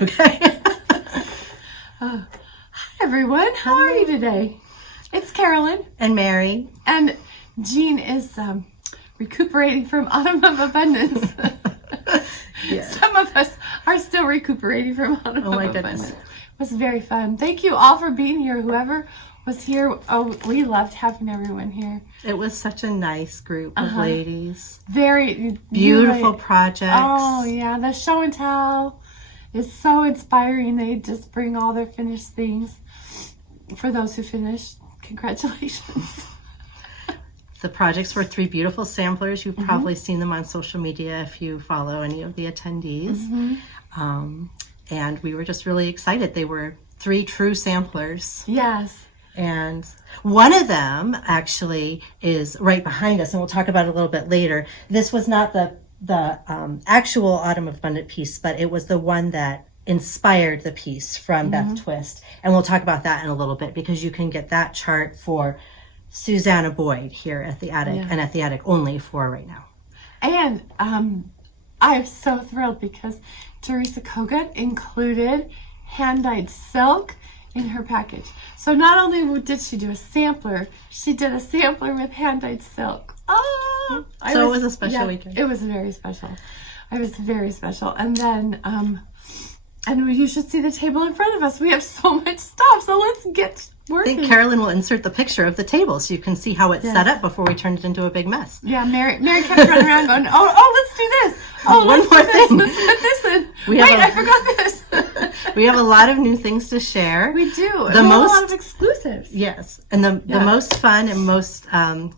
Okay. Hi, everyone. How are you today? It's Carolyn. And Mary. And Jean is recuperating from Autumn of Abundance. Yes. Some of us are still recuperating from Autumn Oh my of goodness. Abundance. It was very fun. Thank you all for being here. Whoever was here, we loved having everyone here. It was such a nice group of ladies. Very Beautiful projects. Oh, yeah. The show and tell is so inspiring. They just bring all their finished things. For those who finished, congratulations. The projects were 3 beautiful samplers. You've probably seen them on social media if you follow any of the attendees. And we were just really excited. They were 3 true samplers. Yes. And one of them actually is right behind us, and we'll talk about it a little bit later. This was not the actual Autumn of Abundant piece, but it was the one that inspired the piece from Beth Twist. And we'll talk about that in a little bit, because you can get that chart for Susanna Boyd here at the Attic, and at the Attic only for right now. And I'm so thrilled because Teresa Kogut included hand-dyed silk in her package. So not only did she do a sampler, she did a sampler with hand-dyed silk. Oh! So it was a special weekend. It was very special. It was very special. And then, and you should see the table in front of us. We have so much stuff, so let's get working. I think Carolyn will insert the picture of the table so you can see how it's set up before we turned it into a big mess. Yeah, Mary kept running around going, oh, let's do this. Oh, One more thing. Let's put this in. Wait, I forgot this. We have a lot of new things to share. We do. We have a lot of exclusives. Yes. And the most fun and most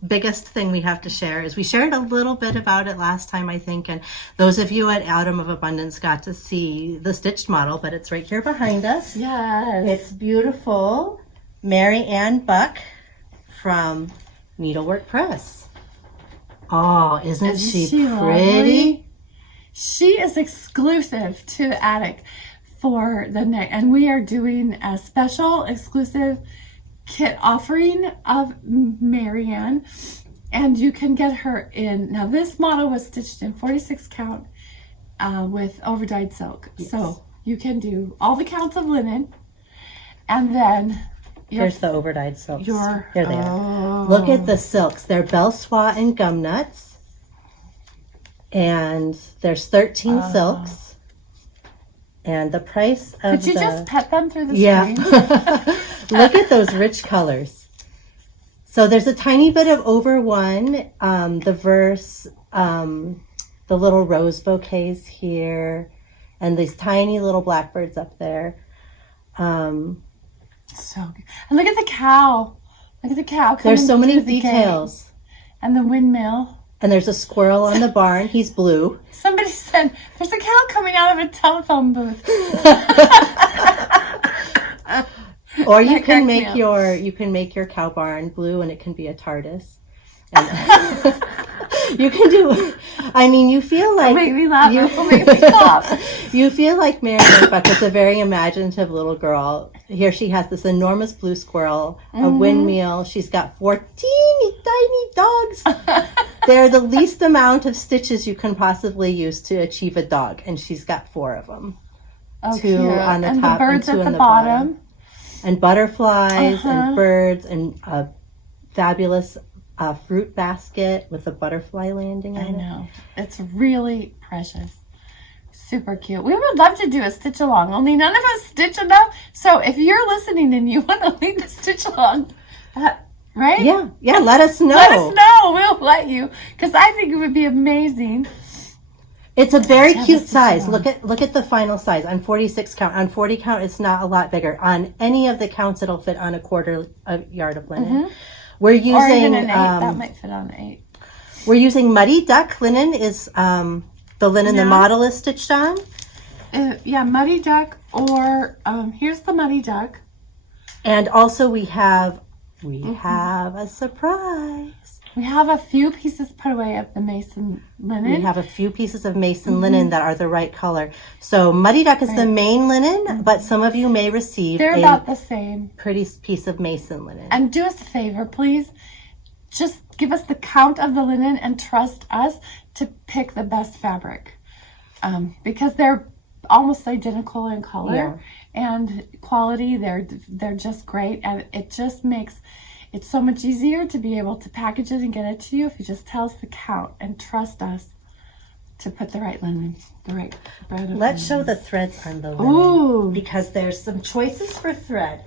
biggest thing we have to share is we shared a little bit about it last time, I think. And those of you at Autumn of Abundance got to see the stitched model, but it's right here behind us. Yes. It's beautiful. Mary Ann Buck from Needlework Press. Oh, isn't she pretty? Lovely? She is exclusive to the Attic for the neck, and we are doing a special exclusive kit offering of Marianne, and you can get her in. Now this model was stitched in 46 count with overdyed silk. Yes. So you can do all the counts of linen, and then here's the overdyed silks. Here they are. are. Look at the silks. They're bell swa and gum nuts. And there's 13 silks. And the price of Could you just pet them through the screen? Look at those rich colors. So there's a tiny bit of over one. The verse, the little rose bouquets here. And these tiny little blackbirds up there. So good. And look at the cow. Look at the cow. There's so many details. Gate. And the windmill. And there's a squirrel on the barn. He's blue. Somebody said, there's a cow coming out of a telephone booth. Or you can make your cow barn blue, and it can be a TARDIS. And you can do, I mean, you feel like... It'll make me laugh. It'll make me cough. You feel like Mary Buck is a very imaginative little girl. Here she has this enormous blue squirrel, a windmill. She's got 4 teeny tiny dogs. They're the least amount of stitches you can possibly use to achieve a dog. And she's got 4 of them. Oh, 2 on the and top the birds and 2 at on the the bottom. And butterflies and birds and a fabulous fruit basket with a butterfly landing on it. I know. It's really precious. Super cute. We would love to do a stitch along, only none of us stitch enough. So if you're listening and you want to lead the stitch along, right? Yeah, let us know. Let us know. We'll let you, because I think it would be amazing. It's a very cute size. Look at the final size on 46 count. On 40 count, it's not a lot bigger. On any of the counts, it'll fit on a quarter yard of linen. We're using or even an 8. That might fit on 8. We're using Muddy Duck linen. Is the linen the model is stitched on? Muddy Duck, or here's the Muddy Duck. And also we have a surprise. We have a few pieces put away of the Mason linen. We have a few pieces of Mason linen that are the right color. So Muddy Duck is the main linen, but some of you may receive about the same pretty piece of Mason linen. And do us a favor, please. Just give us the count of the linen and trust us to pick the best fabric. Because they're almost identical in color Yeah. and quality. They're just great, and it just makes it so much easier to be able to package it and get it to you if you just tell us the count and trust us to put the right linen, the right brand of Let's show linen. the threads on the linen. Ooh. Because there's some choices for thread.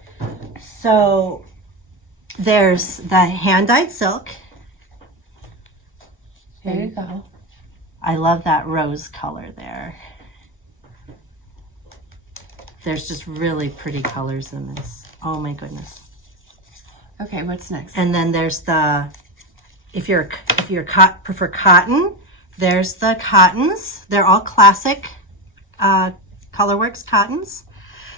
So there's the hand-dyed silk. There you go. I love that rose color there. There's just really pretty colors in this. Oh my goodness. Okay, what's next? And then there's the, if you're prefer cotton, there's the cottons. They're all classic Colorworks cottons.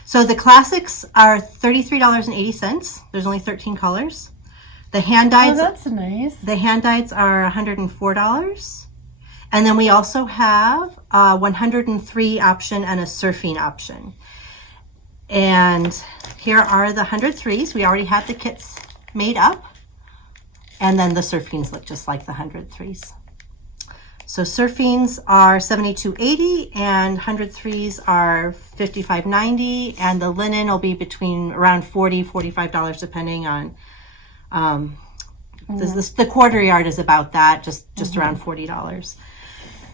So the classics are $33.80. There's only 13 colors. The hand-dyeds, Oh, that's nice. the hand-dyeds are $104. And then we also have a 103 option and a surfing option. And here are the 103s. We already had the kits made up. And then the surfings look just like the 103s. So surfings are $72.80 and 103s are $55.90, and the linen will be between around $40-$45 depending on the quarter yard is about that, just around $40.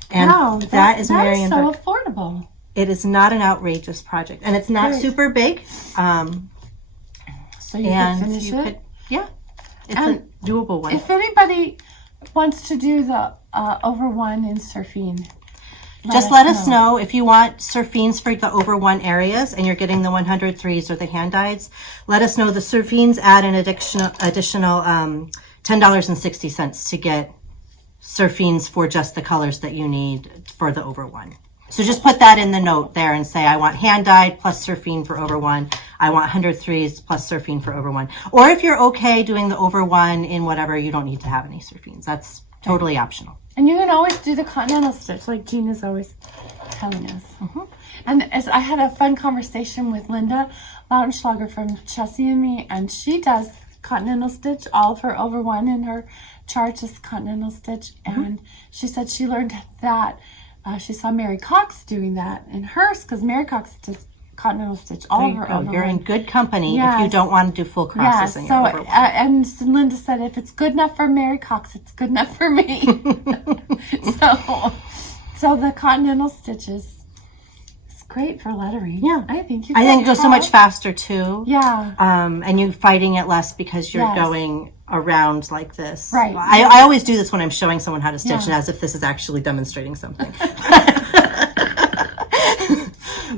And Wow, that is that Marian is so Burke. affordable. It is not an outrageous project, and it's not Right. super big. So you can And finish you it. could, yeah, it's And a doable one. If anybody wants to do the over one in surfing, Just let us know if you want surfings for the over one areas and you're getting the 103s or the hand dyeds. Let us know. The surfings add an additional $10.60 to get surfings for just the colors that you need for the over one. So just put that in the note there and say, I want hand dyed plus surfing for over one. I want 103s plus surfing for over one. Or if you're okay doing the over one in whatever, you don't need to have any surfings. That's totally optional. And you can always do the continental stitch, like Jean is always telling us. And as I had a fun conversation with Linda Lautenschlager from Chessie and me, and she does continental stitch. All of her over one in her chart is continental stitch, and she said she learned that. She saw Mary Cox doing that in hers, because Mary Cox does continental stitch all of her over You're in one. good company if you Yes. don't want to do full Yeah, crosses in so your over one. and Linda said if it's good enough for Mary Cox, it's good enough for me. so the continental stitches, it's great for lettering. Yeah. I think I think it goes so much faster too. Yeah, And you're fighting it less because you're Yes. going around like this. Right. I always do this when I'm showing someone how to stitch, Yeah. and as if this is actually demonstrating something.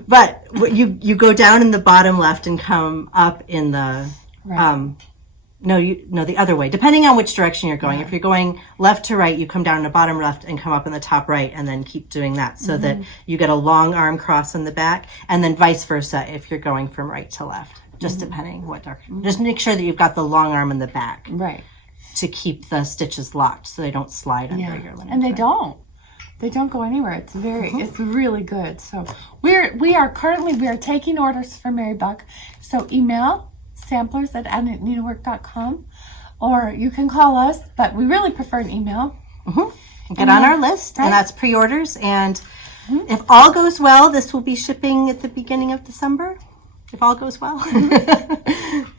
But you go down in the bottom left and come up in the right. the other way, depending on which direction you're going. If you're going left to right, you come down in the bottom left and come up in the top right, and then keep doing that so that you get a long arm cross in the back, and then vice versa if you're going from right to left, just depending what direction. Just make sure that you've got the long arm in the back Right. to keep the stitches locked so they don't slide under Yeah. your linen. And they thread. don't. They don't go anywhere. It's it's really good. So we are currently taking orders for Mary Buck. So email samplers@needlework.com, or you can call us, but we really prefer an email. Get on our list, Right. and that's pre-orders. And if all goes well, this will be shipping at the beginning of December. If all goes well.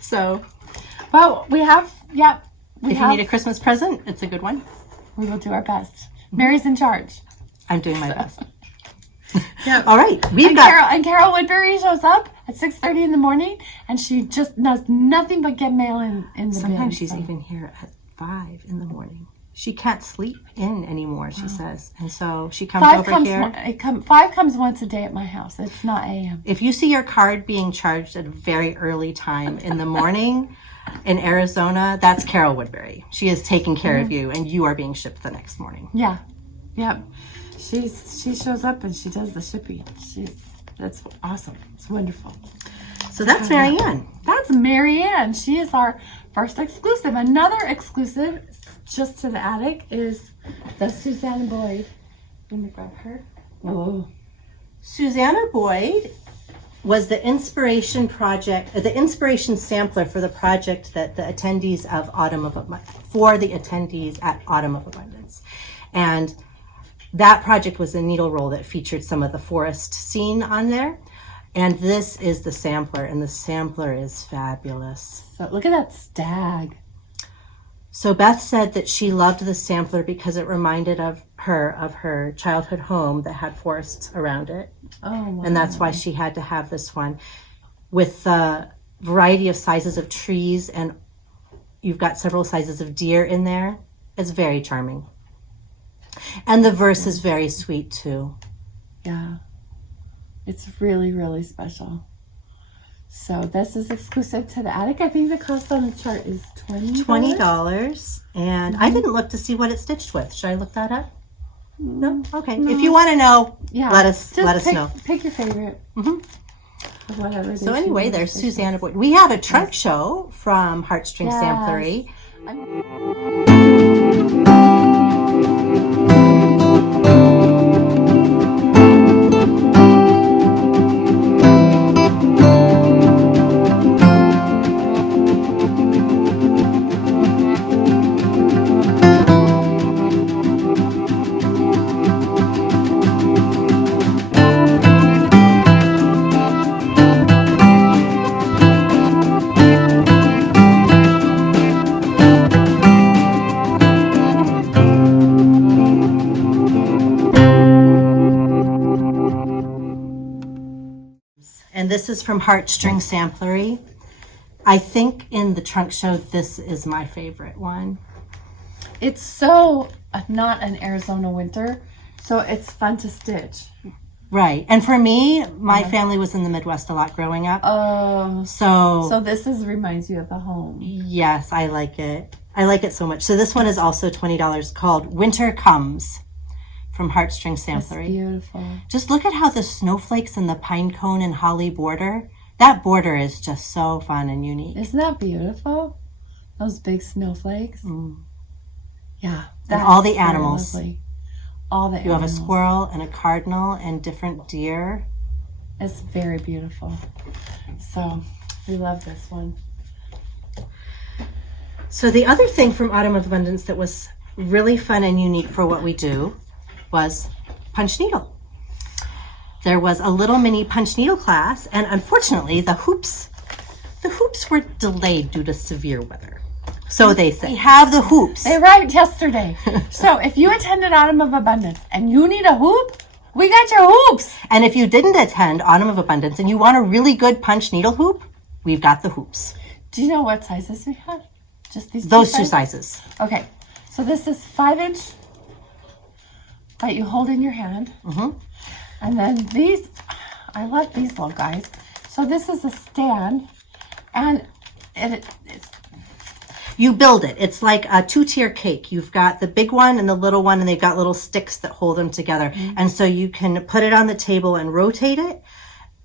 So Well, we have, yep. if you need a Christmas present, it's a good one. We will do our best. Mary's in charge. I'm doing my best. Yep. All right, we've And got Carol Woodbury shows up at 6:30 in the morning, and she just does nothing but get mail in the sometimes bin, she's so. even here at 5 in the morning. She can't sleep in anymore, she says, and so she comes over here. 5 comes once a day at my house. It's not a.m. If you see your card being charged at a very early time in the morning in Arizona, that's Carol Woodbury. She is taking care of you, and you are being shipped the next morning. Yeah, yep. She shows up and she does the shipping. That's awesome. It's wonderful. So that's Marianne. That's Marianne. She is our first exclusive. Another exclusive, just to the attic, is the Susanna Boyd. Let me grab her. Oh, Susanna Boyd was the inspiration project, the inspiration sampler for the project that the attendees of Autumn of Abundance, for the attendees at Autumn of Abundance. And That project was a needle roll that featured some of the forest scene on there. And this is the sampler, and the sampler is fabulous. So look at that stag. So Beth said that she loved the sampler because it reminded of her childhood home that had forests around it. Oh, wow. And that's why she had to have this one with the variety of sizes of trees, and you've got several sizes of deer in there. It's very charming. And the verse is very sweet too. Yeah. It's really, really special. So this is exclusive to the attic. I think the cost on the chart is $20. $20. And I didn't look to see what it's stitched with. Should I look that up? No? Okay. No. If you want to know, let us know. Pick your favorite. Mm-hmm. Whatever. So anyway, there's Susanna Boyd. We have a trunk show from Heartstring Samplery. And this is from Heartstring Samplery. I think in the trunk show, this is my favorite one. It's so not an Arizona winter, so it's fun to stitch. Right. And for me, my family was in the Midwest a lot growing up. Oh. So this reminds you of the home. Yes, I like it. I like it so much. So this one is also $20, called Winter Comes, from Heartstring Samplery. That's beautiful. Just look at how the snowflakes and the pine cone and holly border. That border is just so fun and unique. Isn't that beautiful? Those big snowflakes. Mm. Yeah. And all the animals. Lovely. All the You have a squirrel and a cardinal and different deer. It's very beautiful. So we love this one. So the other thing from Autumn of Abundance that was really fun and unique for what we do was punch needle. There was a little mini punch needle class, and unfortunately the hoops were delayed due to severe weather. So they say, we have the hoops. They arrived yesterday. So if you attended Autumn of Abundance and you need a hoop, we got your hoops. And if you didn't attend Autumn of Abundance and you want a really good punch needle hoop, we've got the hoops. Do you know what sizes we have? Just these Those two sizes. Okay. So this is 5-inch that you hold in your hand. Mm-hmm. And then these, I like these little guys. So this is a stand, and it's... You build it. It's like a 2-tier cake. You've got the big one and the little one, and they've got little sticks that hold them together. Mm-hmm. And so you can put it on the table and rotate it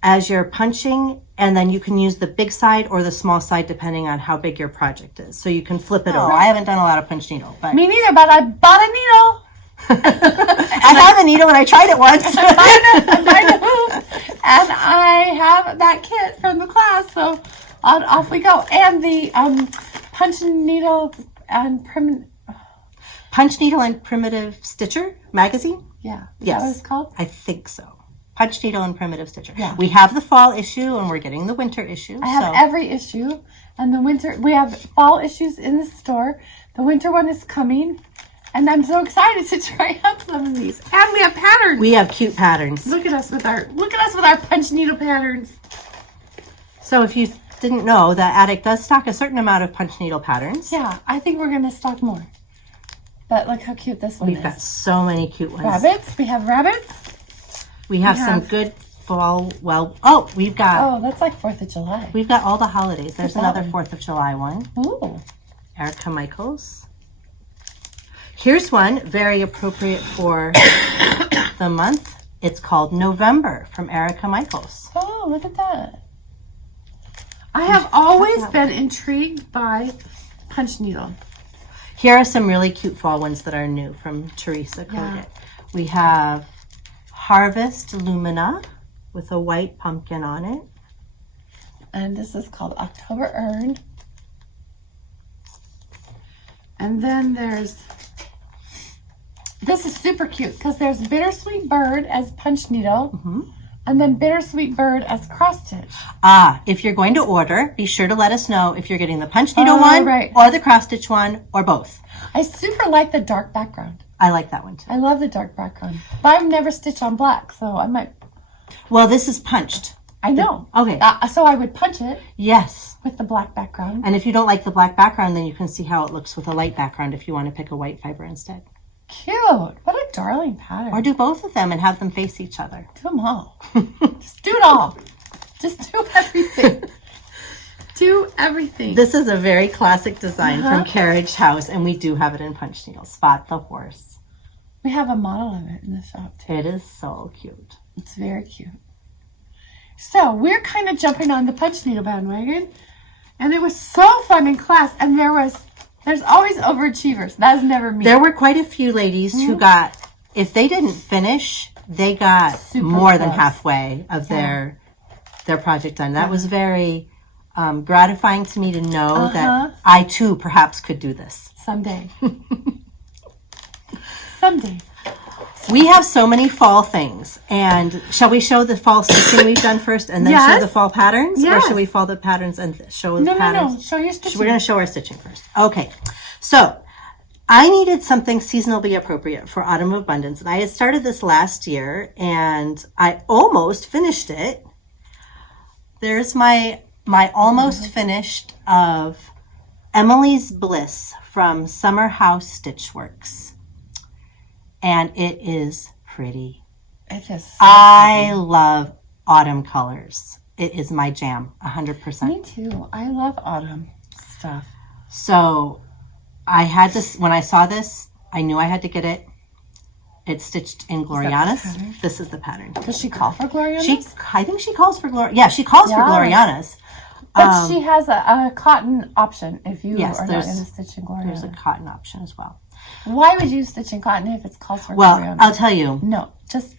as you're punching, and then you can use the big side or the small side depending on how big your project is. So you can flip it over. I haven't done a lot of punch needle, but... Me neither, but I bought a needle. I have a needle and I tried it once. I tried a hoop, and I have that kit from the class, so off we go. And the Punch Needle and Primitive Stitcher magazine? Yeah. Is yes. that what it's called? I think so. Punch Needle and Primitive Stitcher. Yeah. We have the fall issue and we're getting the winter issue. I have every issue. And the winter, we have fall issues in the store. The winter one is coming. And I'm so excited to try out some of these. And we have patterns. We have cute patterns. Look at us with our punch needle patterns. So if you didn't know, the attic does stock a certain amount of punch needle patterns. Yeah, I think we're going to stock more. But look how cute this one is. We've got so many cute ones. Rabbits. We have rabbits. We have some good fall. Well, we've got. Oh, that's like 4th of July. We've got all the holidays. There's another 4th of July one. Ooh. Erica Michaels. Here's one very appropriate for the month. It's called November from Erica Michaels. Oh, look at that. I have always been intrigued by punch needle. Here are some really cute fall ones that are new from Teresa Kogut. Yeah. We have Harvest Lumina with a white pumpkin on it. And this is called October Earned. And then there's this is super cute because there's Bittersweet Bird as punch needle and then Bittersweet Bird as cross stitch. If you're going to order, be sure to let us know if you're getting the punch needle one or the cross stitch one or both. I super like the dark background. I like that one too. I love the dark background. But I've never stitched on black, so I might. Well, this is punched. I know. Okay. So I would punch it. Yes. With the black background. And if you don't like the black background, then you can see how it looks with a light background if you want to pick a white fiber instead. Cute. What a darling pattern. Or do both of them and have them face each other. Do them all. Just do it all. Just do everything. Do everything. This is a very classic design from Carriage House, and we do have it in punch needle. Spot the horse. We have a model of it in the shop too. It is so cute. It's very cute. So we're kind of jumping on the punch needle bandwagon, and it was so fun in class. And there's always overachievers. That's never me. There were quite a few ladies who got, if they didn't finish, they got more than halfway of their project done. That was very gratifying to me to know that I too perhaps could do this someday. Someday. We have so many fall things, and shall we show the fall stitching we've done first and then show the fall patterns? Yes. Or should we fall the patterns and show the patterns? No. Show your stitching. We're going to show our stitching first. Okay. So I needed something seasonally appropriate for Autumn of Abundance. And I had started this last year and I almost finished it. There's my almost finished of Emily's Bliss from Summer House Stitchworks. And it is pretty. It is. So I love autumn colors. It is my jam, 100%. Me too. I love autumn stuff. So I had this, when I saw this, I knew I had to get it. It's stitched in Glorianas. This is the pattern. Does she call for Glorianas? I think she calls for she calls for Glorianas. But she has a cotton option if you are not going to stitch in Gloriana. There's a cotton option as well. Why would you stitch in cotton if it's calls for Gloriana? Well, I'll tell you. No, just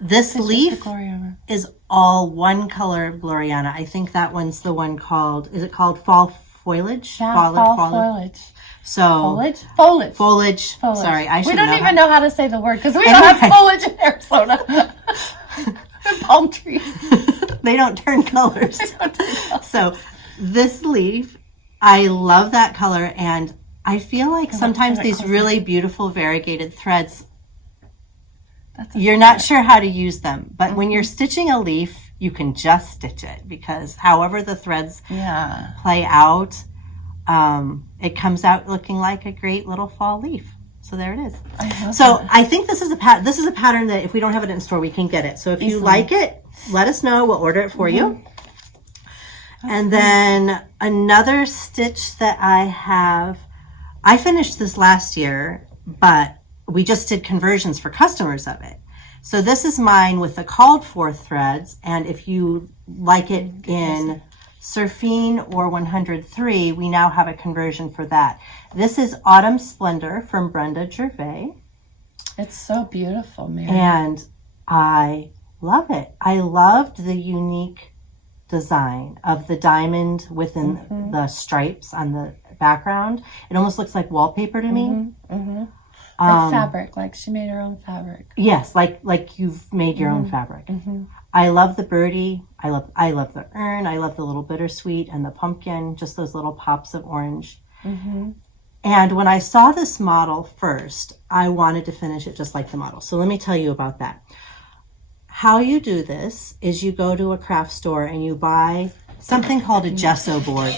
this leaf is all one color of Gloriana. I think that one's the one called, is it called fall foliage? Yeah, fall foliage. So foliage. Sorry, I should We know don't even know how to say the word because we don't have foliage in Arizona. Palm trees. They don't turn colors. So this leaf, I love that color, and I feel like sometimes these really beautiful variegated threads, you're not sure how to use them. But when you're stitching a leaf, you can just stitch it because however the threads play out, it comes out looking like a great little fall leaf. So there it is. I think this is a pattern that if we don't have it in store, we can get it. So if you like it, let us know. We'll order it for you. And then another stitch that I have, I finished this last year, but we just did conversions for customers of it. So this is mine with the called for threads. And if you like it in Surfine or 103, we now have a conversion for that. This is Autumn Splendor from Brenda Gervais. It's so beautiful, Mary. And I love it. I loved the unique design of the diamond within the stripes on the background. It almost looks like wallpaper to me. Like fabric, like she made her own fabric. Yes, like you've made your own fabric. I love the birdie. I love the urn. I love the little bittersweet and the pumpkin, just those little pops of orange. And when I saw this model first, I wanted to finish it just like the model. So let me tell you about that. How you do this is you go to a craft store and you buy something called a gesso board.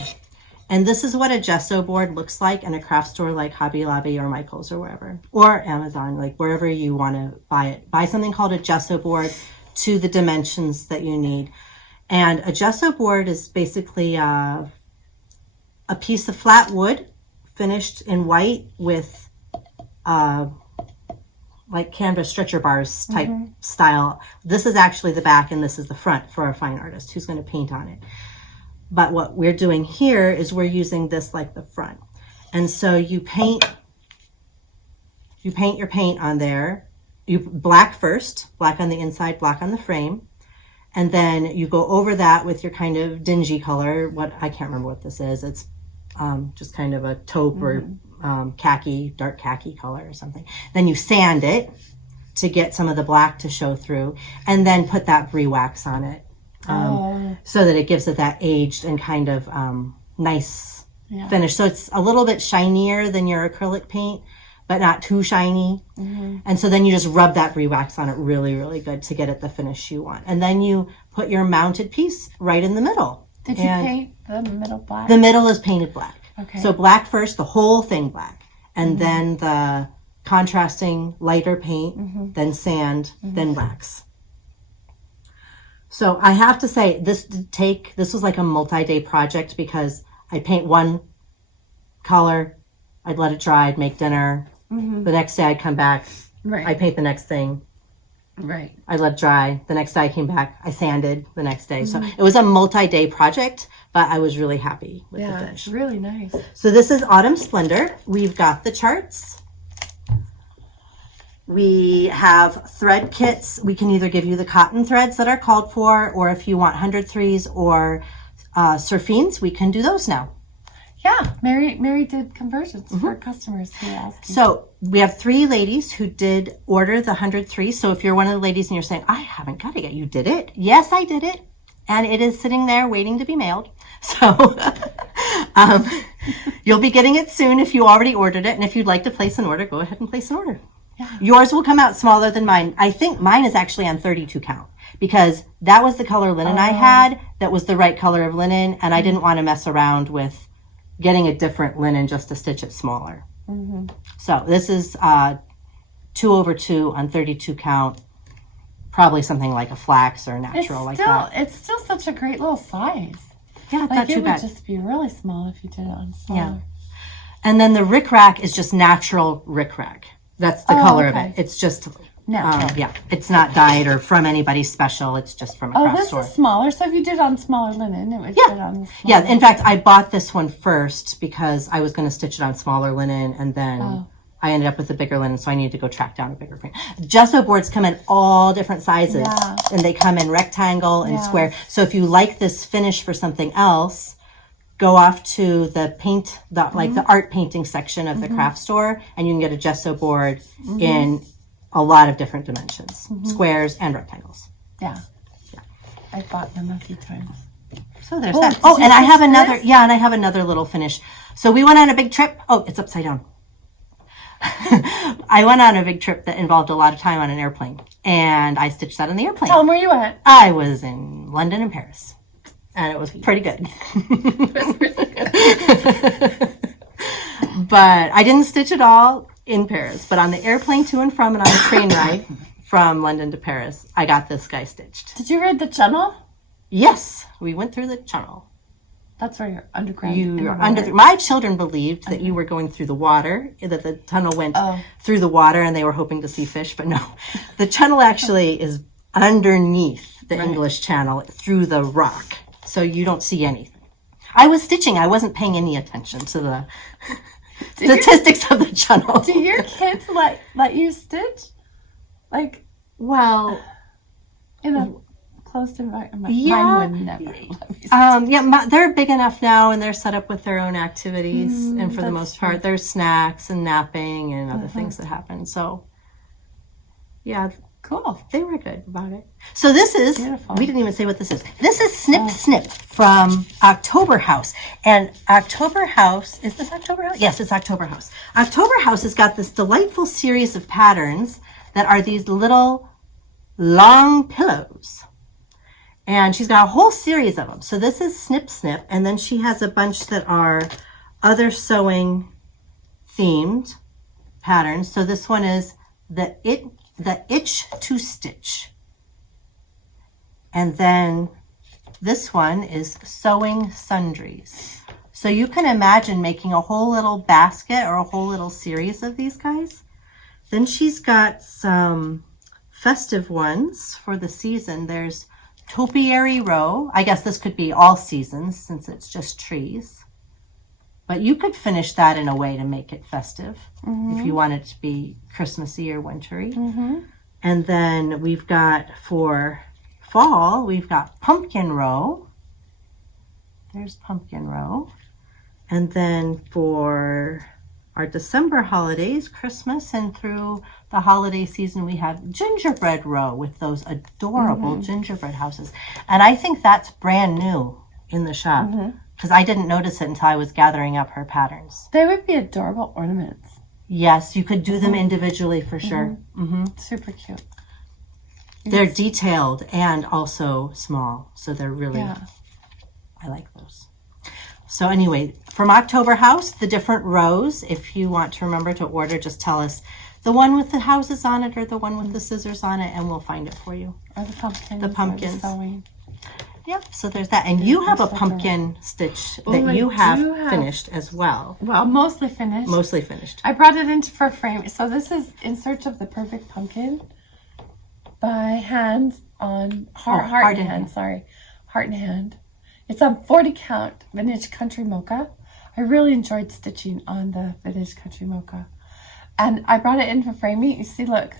And this is what a gesso board looks like in a craft store like Hobby Lobby or Michael's or wherever, or Amazon, like wherever you want to buy it. Buy something called a gesso board to the dimensions that you need. And a gesso board is basically a piece of flat wood finished in white with like canvas stretcher bars type style. This is actually the back and this is the front for a fine artist who's going to paint on it. But what we're doing here is we're using this like the front. And so you paint your paint on there. You black first, black on the inside, black on the frame. And then you go over that with your kind of dingy color. I can't remember what this is. It's just kind of a taupe or dark khaki color or something. Then you sand it to get some of the black to show through, and then put that brie wax on it, so that it gives it that aged and kind of nice finish. So it's a little bit shinier than your acrylic paint, but not too shiny. And so then you just rub that brie wax on it really, really good to get it the finish you want. And then you put your mounted piece right in the middle. Did you paint the middle black? The middle is painted black. Okay. So black first, the whole thing black. And then the contrasting lighter paint, then sand, then wax. So I have to say, this was like a multi-day project because I'd paint one color, I'd let it dry, I'd make dinner. The next day I'd come back, I'd paint the next thing. I'd let it dry. The next day I came back, I sanded the next day. So it was a multi-day project, but I was really happy with the finish. It's really nice. So this is Autumn Splendor. We've got the charts. We have thread kits. We can either give you the cotton threads that are called for, or if you want 103s or surfines, we can do those now. Yeah, Mary did conversions for customers who asked. So we have 3 ladies who did order the 103. So if you're one of the ladies and you're saying, I haven't got it yet, you did it? Yes, I did it. And it is sitting there waiting to be mailed. So you'll be getting it soon if you already ordered it. And if you'd like to place an order, go ahead and place an order. Yeah. Yours will come out smaller than mine. I think mine is actually on 32 count because that was the color linen I had. That was the right color of linen. And I didn't want to mess around with getting a different linen just to stitch it smaller. So this is 2/2 on 32 count, probably something like a flax or natural like that. It's still such a great little size. Yeah, it's not too bad. It would just be really small if you did it on smaller. Yeah. And then the rickrack is just natural rickrack. That's the color of it. It's just natural. It's not dyed or from anybody special. It's just from a craft store. This is smaller. So if you did it on smaller linen, it would fit on the smaller. Yeah, in fact, I bought this one first because I was going to stitch it on smaller linen, and then I ended up with a bigger linen, so I needed to go track down a bigger frame. Gesso boards come in all different sizes, and they come in rectangle and square. So if you like this finish for something else, go off to the paint, the art painting section of the craft store, and you can get a gesso board in a lot of different dimensions, squares and rectangles. Yeah. I bought them a few times. So there's that. Oh, and I have another, and I have another little finish. So we went on a big trip. Oh, it's upside down. I went on a big trip that involved a lot of time on an airplane, and I stitched that on the airplane. Tell them where you went. I was in London and Paris, and it was pretty good. But I didn't stitch it all in Paris, but on the airplane to and from and on the train ride from London to Paris, I got this guy stitched. Did you read the channel? Yes, we went through the channel. That's where you're underground. You're under. My children believed that you were going through the water, that the tunnel went through the water, and they were hoping to see fish. But no, the channel actually is underneath the English Channel through the rock, so you don't see anything. I was stitching. I wasn't paying any attention to the statistics of the channel. Do your kids let you stitch? Like, well, in a closed environment. Yeah. Mine would never let me stitch. They're big enough now, and they're set up with their own activities. And for the most part, there's snacks and napping and other things that happen. So, yeah. Cool. They were good about it. So this is, Beautiful. We didn't even say what this is. This is Snip Snip from October House. And October House, is this October House? Yes, it's October House. October House has got this delightful series of patterns that are these little long pillows. And she's got a whole series of them. So this is Snip Snip. And then she has a bunch that are other sewing themed patterns. So this one is the Itch to Stitch. And then this one is Sewing Sundries. So you can imagine making a whole little basket or a whole little series of these guys. Then she's got some festive ones for the season. There's Topiary Row. I guess this could be all seasons since it's just trees. But you could finish that in a way to make it festive if you want it to be Christmassy or wintry. And then we've got for fall, we've got Pumpkin Row. There's Pumpkin Row. And then for our December holidays, Christmas, and through the holiday season, we have gingerbread row with those adorable gingerbread houses. And I think that's brand new in the shop because I didn't notice it until I was gathering up her patterns. They would be adorable ornaments. Yes, you could do them individually for sure. Super cute. They're detailed and also small, so they're really, I like those. So anyway, from October House, the different rows, if you want to remember to order, just tell us the one with the houses on it or the one with the scissors on it, and we'll find it for you. Or the pumpkins. The pumpkins. Or the sewing. Yep, so there's that. And you have a pumpkin stitch that you have finished as well. Well, mostly finished. Mostly finished. I brought it into for frame. So this is In Search of the Perfect Pumpkin by Hands on Heart and Hand. Sorry, Heart and Hand. It's on 40 count vintage country mocha. I really enjoyed stitching on the vintage country mocha. And I brought it in for framing. You see, look.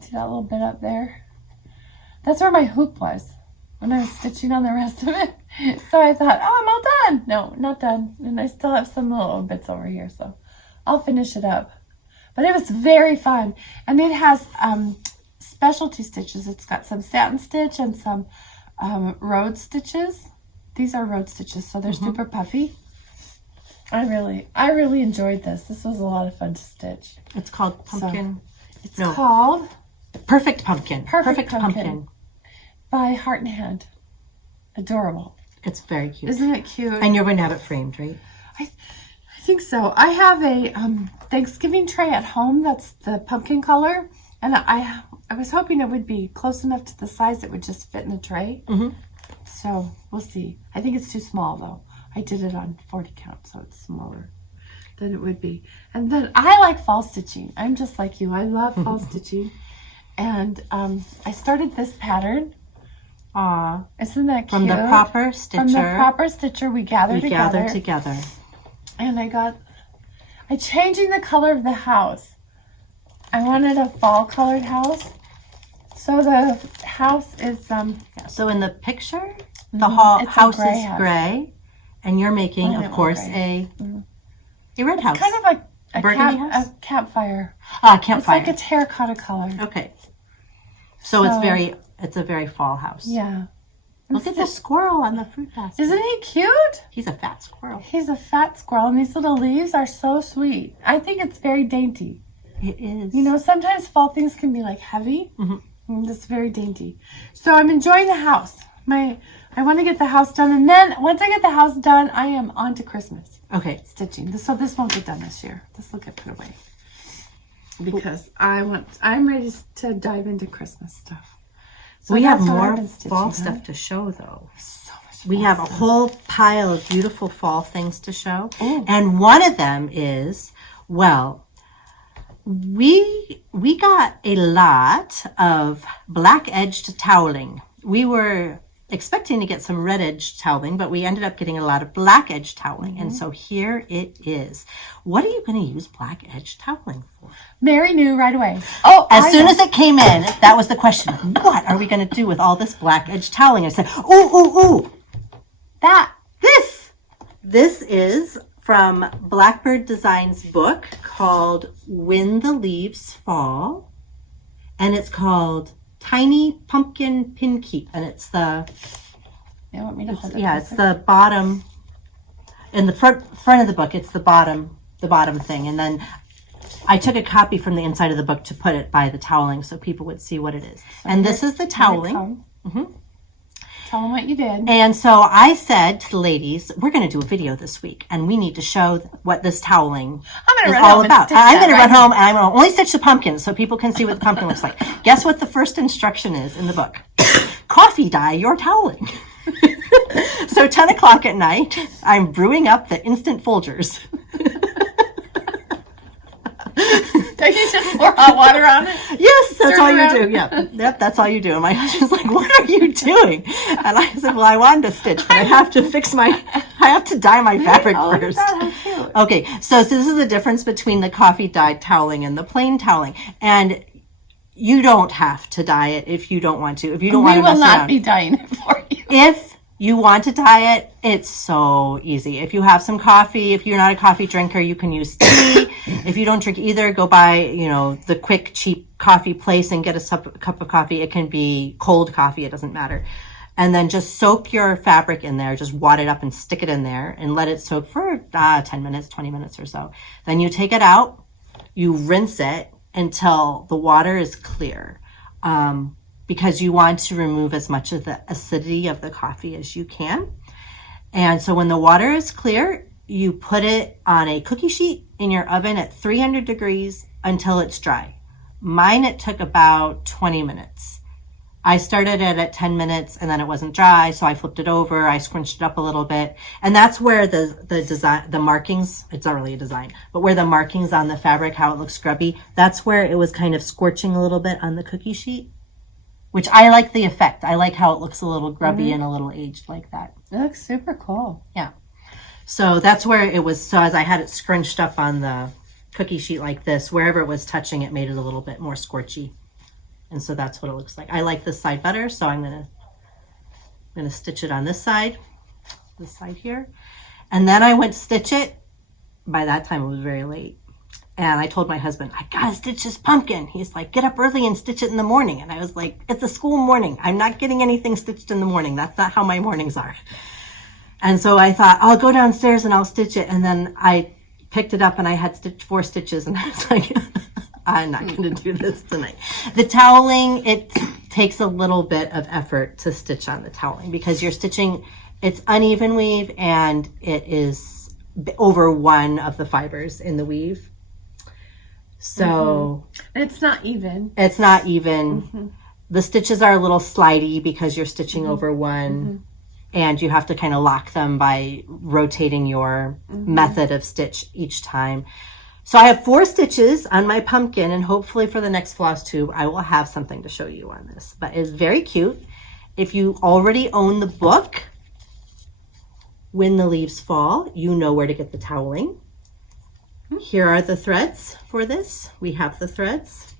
See that little bit up there? That's where my hoop was when I was stitching on the rest of it. So I thought, oh, I'm all done. No, not done. And I still have some little bits over here, so I'll finish it up. But it was very fun. And it has specialty stitches. It's got some satin stitch and some road stitches. These are road stitches, so they're super puffy. I really enjoyed this. This was a lot of fun to stitch. It's called Pumpkin. So, called Perfect Pumpkin. Perfect Pumpkin by Heart and Hand. Adorable. It's very cute. Isn't it cute? And you're going to have it framed, right? I think so. I have a Thanksgiving tray at home that's the pumpkin color, and I was hoping it would be close enough to the size it would just fit in the tray. So we'll see. I think it's too small though. I did it on 40 count, so it's smaller than it would be. And then I like fall stitching. I'm just like you. I love fall stitching. And I started this pattern. Aw. Isn't that cute? From the Proper Stitcher. From the Proper Stitcher, we gathered together. And I'm changing the color of the house. I wanted a fall colored house. So the house is So in the picture, the house is gray, and you're making, of course, a red house. Kind of a campfire. Campfire. It's like a terracotta color. Okay. So it's a very fall house. Yeah. Look at the squirrel on the fruit basket. Isn't he cute? He's a fat squirrel. He's a fat squirrel, and these little leaves are so sweet. I think it's very dainty. It is. You know, sometimes fall things can be like heavy. It's very dainty. So I'm enjoying the house. I want to get the house done, and then once I get the house done, I am on to Christmas. Okay. Stitching. So this won't get done this year. This will get put away because I'm ready to dive into Christmas stuff. So we have more fall stuff to show, though. So much. We have a whole pile of beautiful fall things to show, and one of them is, well, we got a lot of black edged toweling. We were expecting to get some red edged toweling, but we ended up getting a lot of black edged toweling. And so here it is. What are you going to use black edged toweling for? Mary knew right away. Oh, as soon as it came in, that was the question. What are we going to do with all this black edged toweling? I said, ooh. This is from Blackbird Designs' book called When the Leaves Fall. And it's called Tiny Pumpkin Pin Keep, and it's the it's the bottom in the front of the book. It's the bottom thing, and then I took a copy from the inside of the book to put it by the toweling so people would see what it is. And this is the toweling. Tell them what you did. And so I said to the ladies, we're going to do a video this week, and we need to show what this toweling is all about. I'm going to run home, and I'm going to only stitch the pumpkins so people can see what the pumpkin looks like. Guess what the first instruction is in the book? Coffee dye your toweling. So 10 o'clock at night, I'm brewing up the instant Folgers. Don't you just pour hot water on it? Yes, that's all you do. Yep, that's all you do. And my husband's like, what are you doing? And I said, well, I wanted to stitch, but I have to dye my fabric first. Okay, so this is the difference between the coffee dyed toweling and the plain toweling. And you don't have to dye it if you don't want to. If you don't want to mess around. We will not be dyeing it for you. If You want to dye it? It's so easy. If you have some coffee, if you're not a coffee drinker, you can use tea. If you don't drink either, go buy, the quick, cheap coffee place and get a cup of coffee. It can be cold coffee. It doesn't matter. And then just soak your fabric in there. Just wad it up and stick it in there and let it soak for 10 minutes, 20 minutes or so. Then you take it out. You rinse it until the water is clear. Because you want to remove as much of the acidity of the coffee as you can. And so when the water is clear, you put it on a cookie sheet in your oven at 300 degrees until it's dry. Mine, it took about 20 minutes. I started it at 10 minutes and then it wasn't dry, so I flipped it over, I scrunched it up a little bit. And that's where the design, the markings, it's not really a design, but where the markings on the fabric, how it looks scrubby, that's where it was kind of scorching a little bit on the cookie sheet. Which I like the effect. I like how it looks a little grubby and a little aged like that. It looks super cool. Yeah. So that's where it was. So as I had it scrunched up on the cookie sheet like this, wherever it was touching, it made it a little bit more scorchy. And so that's what it looks like. I like this side better, so I'm gonna stitch it on this side here. And then I went to stitch it. By that time, it was very late. And I told my husband, I gotta stitch this pumpkin. He's like, get up early and stitch it in the morning. And I was like, it's a school morning. I'm not getting anything stitched in the morning. That's not how my mornings are. And so I thought, I'll go downstairs and I'll stitch it. And then I picked it up and I had 4 stitches. And I was like, I'm not going to do this tonight. The toweling, it takes a little bit of effort to stitch on the toweling because you're stitching, it's uneven weave and it is over one of the fibers in the weave. So it's not even. It's not even. The stitches are a little slidey because you're stitching over one and you have to kind of lock them by rotating your method of stitch each time. So I have 4 stitches on my pumpkin and hopefully for the next floss tube, I will have something to show you on this, but it's very cute. If you already own the book, When the Leaves Fall, you know where to get the toweling. Here are the threads for this. We have the threads.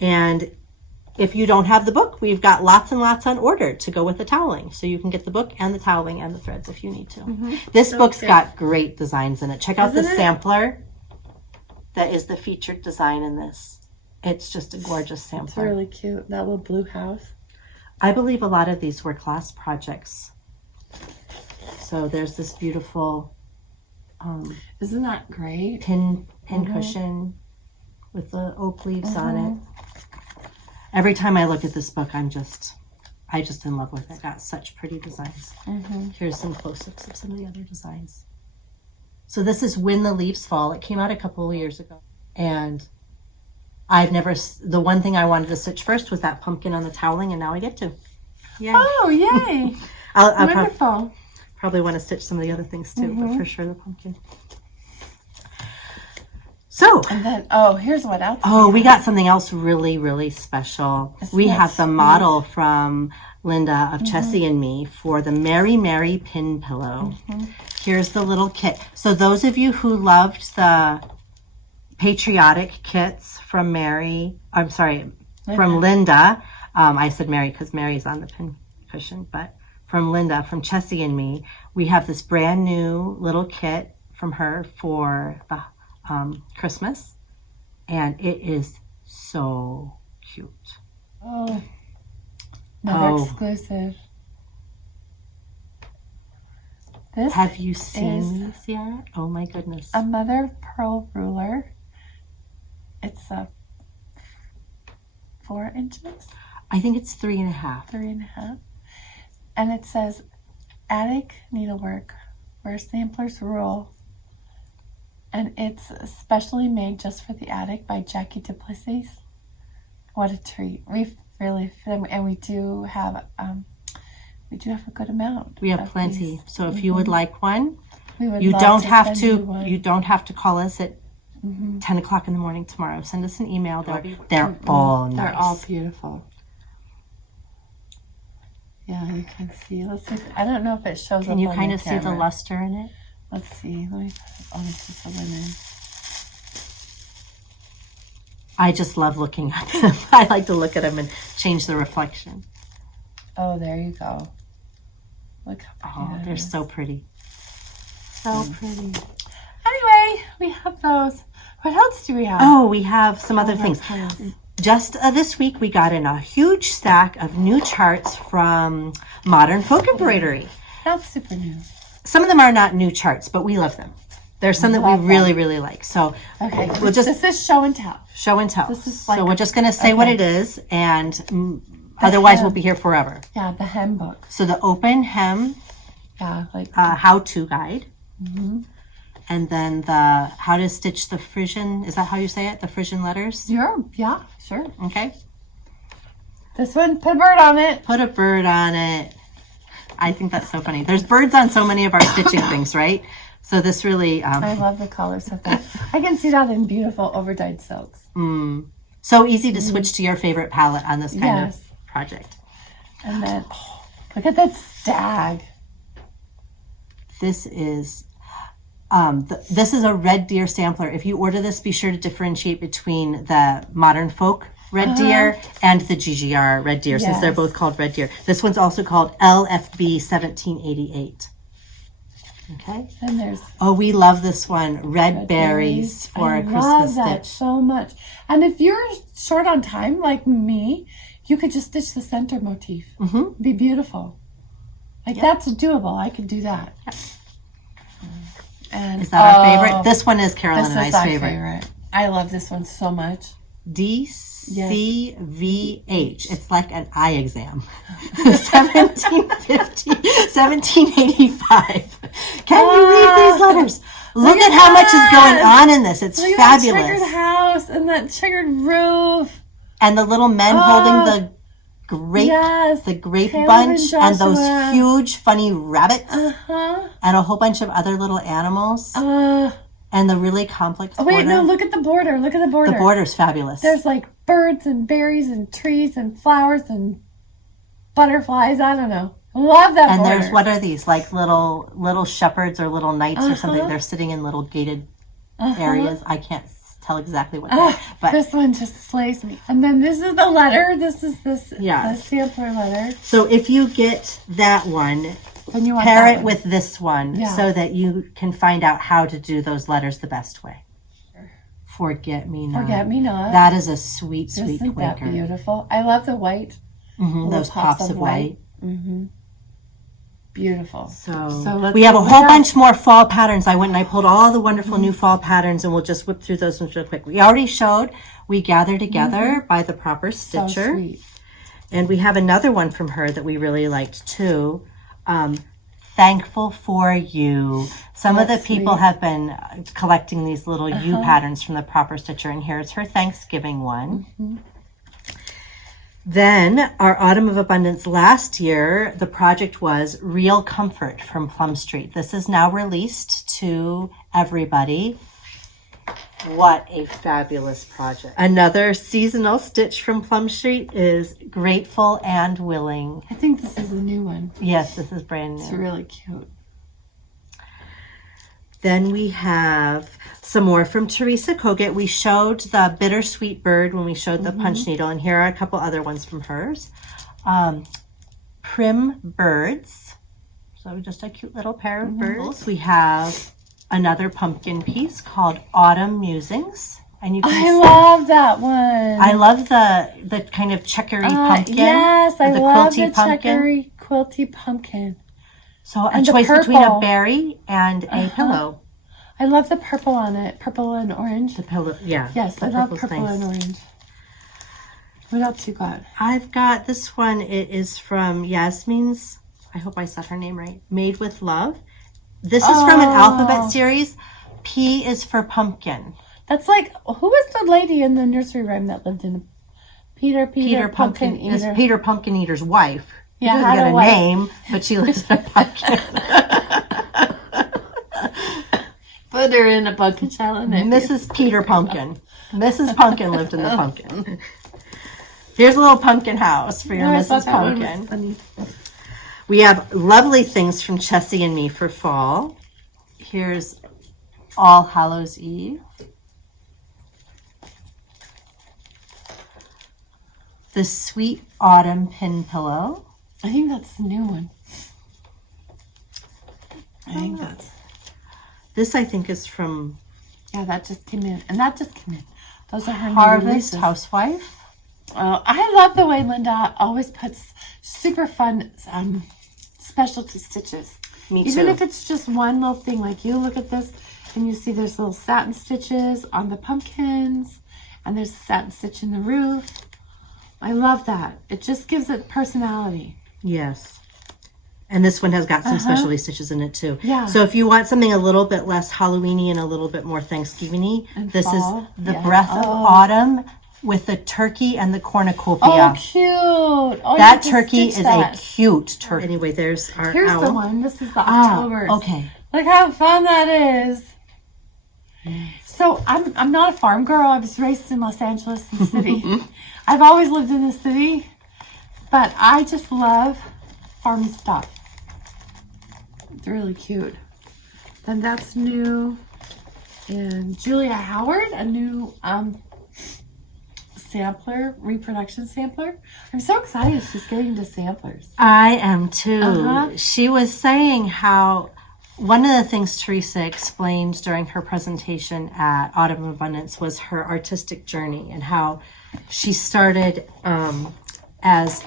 And if you don't have the book, we've got lots and lots on order to go with the toweling. So you can get the book and the toweling and the threads if you need to. This book's got great designs in it. Check out the sampler. That is the featured design in this. It's just a gorgeous sampler. It's really cute. That little blue house. I believe a lot of these were class projects. So there's this beautiful isn't that great? Pin cushion with the oak leaves on it. Every time I look at this book, I just in love with it. It's got such pretty designs. Here's some close-ups of some of the other designs. So this is When the Leaves Fall. It came out a couple of years ago. And the one thing I wanted to stitch first was that pumpkin on the toweling, and now I get to. Yay. Oh, yay. I'll Wonderful. Probably want to stitch some of the other things too, but for sure the pumpkin. So, and then, here's what else. We got something else really, really special. We have the model from Linda of Chessie and me for the Mary Mary pin pillow. Here's the little kit. So those of you who loved the patriotic kits from from Linda, I said Mary because Mary's on the pin cushion, but from Linda, from Chessie and me, we have this brand new little kit from her for the Christmas, and it is so cute. Another exclusive. This have you seen these yet? Oh my goodness. A mother of pearl ruler. It's 4 inches. I think it's 3.5. 3.5. And it says attic needlework where samplers rule. And it's specially made just for the attic by Jackie Duplessis. What a treat. We've really, and we do have a good amount. We have plenty. These. So if you would like one, you don't have to call us at 10 o'clock in the morning tomorrow. Send us an email. They're all nice. They're all beautiful. Yeah, you can see. Let's see. I don't know if it shows up. Can you kind of see the luster in it? Let's see. Let me put it on a piece of linen. I just love looking at them. I like to look at them and change the reflection. Oh, there you go. Look how pretty that they're is. so pretty. So pretty. Anyway, we have those. What else do we have? Oh, we have some other things. Piles. Just this week, we got in a huge stack of new charts from Modern Folk Embroidery. That's super new. Some of them are not new charts, but we love them. There's some that we really, really like. So Okay, we'll just this is show and tell. show and tell. This is like so we're just going to say what it is, and otherwise we'll be here forever. Yeah, the hem book. So the open hem Yeah, like how-to guide. And then the how to stitch the Frisian, is that how you say it? The Frisian letters? yeah, sure. Okay. This one, put a bird on it. Put a bird on it. I think that's so funny. There's birds on so many of our stitching things, right? So this really... I love the colors of that. I can see that in beautiful overdyed silks. so easy to switch to your favorite palette on this kind of project. And then, look at that stag. This is... this is a Red Deer sampler. If you order this, be sure to differentiate between the Modern Folk Red Deer and the GGR Red Deer, since they're both called Red Deer. This one's also called LFB 1788. Okay. And there's we love this one. Red berries for a Christmas love that stitch. so much. And if you're short on time, like me, you could just stitch the center motif. Be beautiful. Like that's doable. I could do that. And Is that our favorite? This one is Carolyn this and is I's our favorite. I love this one so much. DCVH. It's like an eye exam. 1750, 1785. Can you read these letters? Look at how much is going on in this. It's Look at fabulous. that checkered house and that checkered roof. And the little men holding the grape, the grape Caleb bunch, and and those Joshua. huge funny rabbits, Uh-huh. and a whole bunch of other little animals, and the really complex Oh, wait, border. no, look at the border. Look at the border. The border's fabulous. There's like birds and berries and trees and flowers and butterflies. I don't know. Love that and border. there's, what are these, like little shepherds or little knights or something? They're sitting in little gated areas. I can't tell exactly what they are, but this one just slays me. And then this is the letter. This is the Yes. sampler letter. so if you get that one, Then you want pair that it one. with this one Yeah. so that you can find out how to do those letters the best way. Forget me not. Forget me not. That is a sweet, sweet Isn't that Quaker. beautiful? I love the white. Those pops of white. Beautiful. So let's we have a see whole what bunch more fall patterns. I went and I pulled all the wonderful new fall patterns, and we'll just whip through those ones real quick. We already showed We Gather Together by the Proper Stitcher. So sweet. And we have another one from her that we really liked too. Thankful for You. Some of the people have been collecting these little U patterns from the Proper Stitcher, and here's her Thanksgiving one. Then our Autumn of Abundance last year, the project was Real Comfort from Plum Street. This is now released to everybody. What a fabulous project. Another seasonal stitch from Plum Street is Grateful and Willing. I think this is a new one. Yes, this is brand It's new. really cute. Then we have some more from Teresa Kogut. We showed the Bittersweet Bird when we showed the punch needle, and here are a couple other ones from hers. Prim Birds. So just a cute little pair of birds. We have another pumpkin piece called Autumn Musings. And you can I love that one. I love the kind of checkery pumpkin. Yes, I the love quilty the pumpkin. checkery quilty pumpkin. So a And the choice between a purple. berry and a pillow. I love the purple on it. Purple and orange. The pillow, yeah. Yes, the I love purple's purple nice. and orange. What else you got? I've got this one. It is from Yasmin's, I hope I said her name right, Made with Love. This is from an alphabet series. P is for pumpkin. That's like, who was the lady in the nursery rhyme that lived in Peter Pumpkin is Eater? Peter Pumpkin Eater's wife. Yeah, She had doesn't a get a wife. name, but she lives in a pumpkin. Put her in a pumpkin shell and then Mrs. Peter Pumpkin. Mrs. Pumpkin lived in the pumpkin. Here's a little pumpkin house for your I thought Mrs. that one was Pumpkin. funny. We have lovely things from Chessie and me for fall. Here's All Hallows Eve. The Sweet Autumn Pin Pillow. I think that's the new one. I think this I think is from Yeah, that just came in. And that just came in. Those are her new Harvest releases. Housewife. I love the way Linda always puts super fun specialty stitches. Me Even too. if it's just one little thing, like you look at this and you see there's little satin stitches on the pumpkins and there's a satin stitch in the roof. I love that. It just gives it personality. Yes. And this one has got some specialty stitches in it too. Yeah. So if you want something a little bit less Halloween-y and a little bit more Thanksgiving-y, this fall. is the Yeah. Breath of Autumn with the turkey and the cornucopia. Oh, cute. Oh, That you have to turkey stitch is that. a cute turkey. Anyway, there's our Here's owl. the one. This is the October. Okay. Look how fun that is. So I'm not a farm girl. I was raised in Los Angeles, the city. I've always lived in the city, but I just love farm stuff. It's really cute. And that's new. And Julia Howard, a new sampler, reproduction sampler. I'm so excited she's getting into samplers. I am too. Uh-huh. She was saying how one of the things Teresa explained during her presentation at Autumn Abundance was her artistic journey and how she started as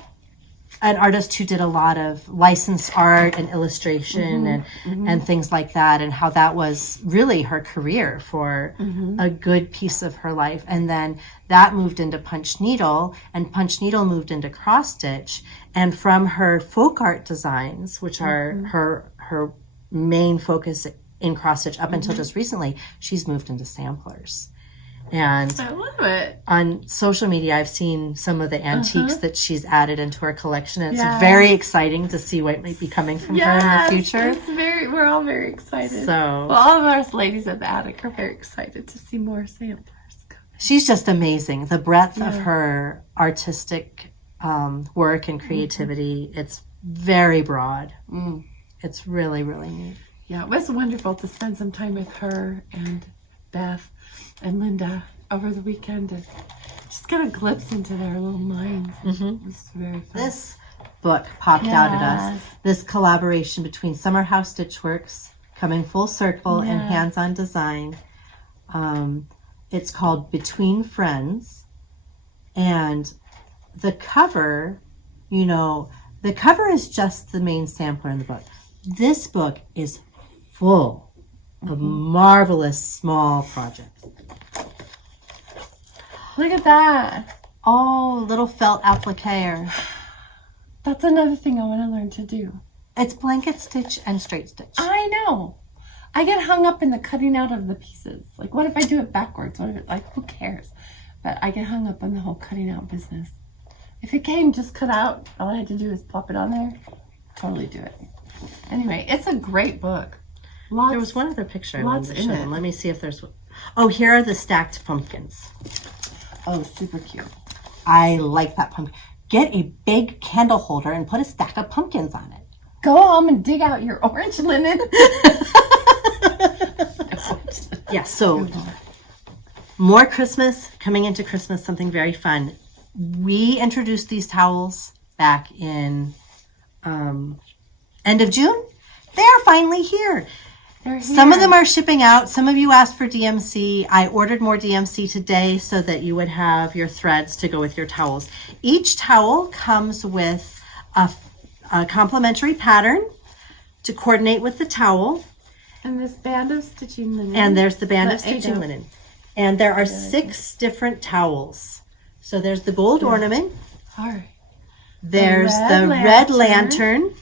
an artist who did a lot of licensed art and illustration and things like that, and how that was really her career for a good piece of her life. And then that moved into punch needle, and punch needle moved into cross stitch. And from her folk art designs, which are her main focus in cross stitch up until just recently, she's moved into samplers. And I love it. on social media, I've seen some of the antiques that she's added into her collection. And it's Yes. very exciting to see what might be coming from her in the future. We're all very excited. So Well, all of us ladies at the attic are very excited to see more samplers. she's just amazing. The breadth of her artistic work and creativity, it's very broad. It's really, really neat. Yeah, it was wonderful to spend some time with her and Beth and Linda over the weekend and just get a glimpse into their little minds. It was very fun. This book popped out at us. Yes. This collaboration between Summer House Stitchworks, coming full circle, and Hands-On Design. It's called Between Friends. And the cover, the cover is just the main sampler in the book. This book is full of marvelous small projects. Look at that. Oh, little felt applique. That's another thing I want to learn to do. It's blanket stitch and straight stitch. I know. I get hung up in the cutting out of the pieces. Like, what if I do it backwards? What if it, like, who cares? But I get hung up on the whole cutting out business. If it came just cut out, all I had to do is plop it on there. Totally do it. Anyway, it's a great book. There was one other picture I wanted to in show it. them. Let me see if there's... Oh, here are the stacked pumpkins. Oh, super cute. I like that pumpkin. Get a big candle holder and put a stack of pumpkins on it. Go home and dig out your orange linen. Yeah, so more Christmas, coming into Christmas, something very fun. We introduced these towels back in end of June. They are finally here. They're here. Some of them are shipping out. Some of you asked for DMC. I ordered more DMC today so that you would have your threads to go with your towels. Each towel comes with a complimentary pattern to coordinate with the towel. And this band of stitching linen. And there's the band The of stitching eight linen. And there are 6 different towels. So there's the gold ornament. All right. There's red the red lantern.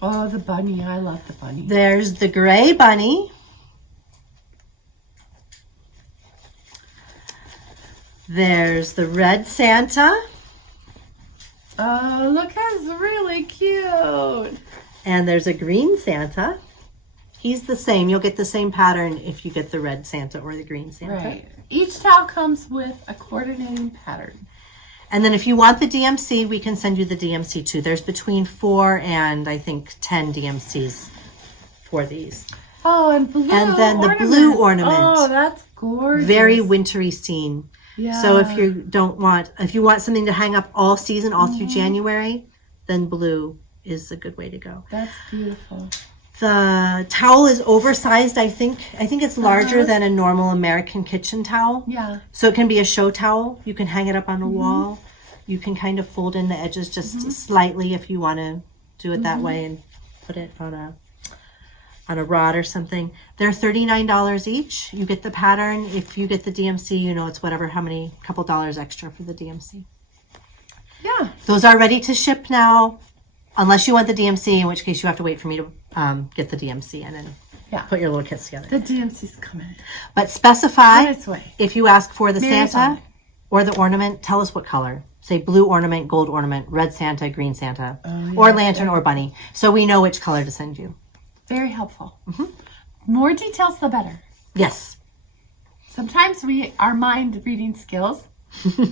Oh, the bunny. I love the bunny. There's the gray bunny. There's the red Santa. Oh, look, that's really cute. And there's a green Santa. He's the same. You'll get the same pattern if you get the red Santa or the green Santa. Right. Each towel comes with a coordinating pattern. And then if you want the DMC, we can send you the DMC too. There's between 4 and I think 10 DMCs for these. Oh, and blue And then the ornaments. blue ornament. Oh, that's gorgeous. Very wintry scene. Yeah. So if you want something to hang up all season, all through January, then blue is a good way to go. That's beautiful. The towel is oversized, I think. I think it's larger than a normal American kitchen towel. Yeah. So it can be a show towel. You can hang it up on a wall. You can kind of fold in the edges just slightly if you want to do it that way and put it on a rod or something. They're $39 each. You get the pattern. If you get the DMC, you know it's couple dollars extra for the DMC. Yeah. Those are ready to ship now, unless you want the DMC, in which case you have to wait for me to get the DMC in and put your little kits together. The DMC's coming. But specify, On its way. if you ask for the Mary's Santa or the ornament, tell us what color. Say blue ornament, gold ornament, red Santa, green Santa, or lantern or bunny. So we know which color to send you. Very helpful. More details, the better. Yes. Sometimes our mind reading skills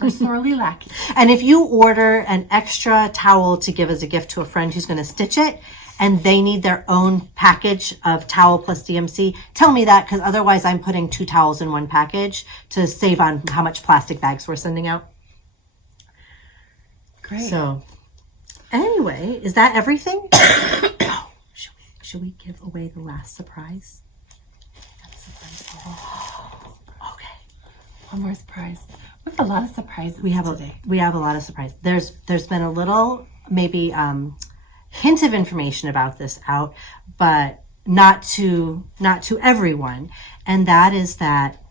are sorely lacking. And if you order an extra towel to give as a gift to a friend who's going to stitch it, and they need their own package of towel plus DMC, tell me that, because otherwise I'm putting 2 towels in one package to save on how much plastic bags we're sending out. Great. So, anyway, is that everything? Should we give away the last surprise? Okay. One more surprise. We have a lot of surprises We have a lot of surprise. There's been a little maybe hint of information about this out, but not to everyone. And that is that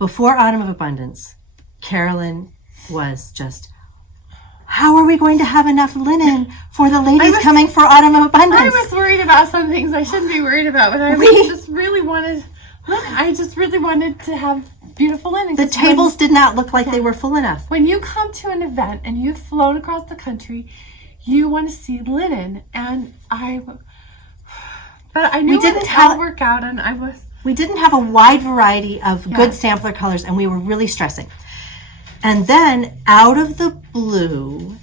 before Autumn of Abundance, Carolyn was just, how are we going to have enough linen for the ladies coming for Autumn of Abundance? I was worried about some things I shouldn't be worried about, but I just really wanted to have beautiful linen. The tables did not look like they were full enough. When you come to an event and you've flown across the country, you want to see linen, but I knew it would work out, and we didn't have a wide variety of good sampler colors, and we were really stressing. And then out of the blue,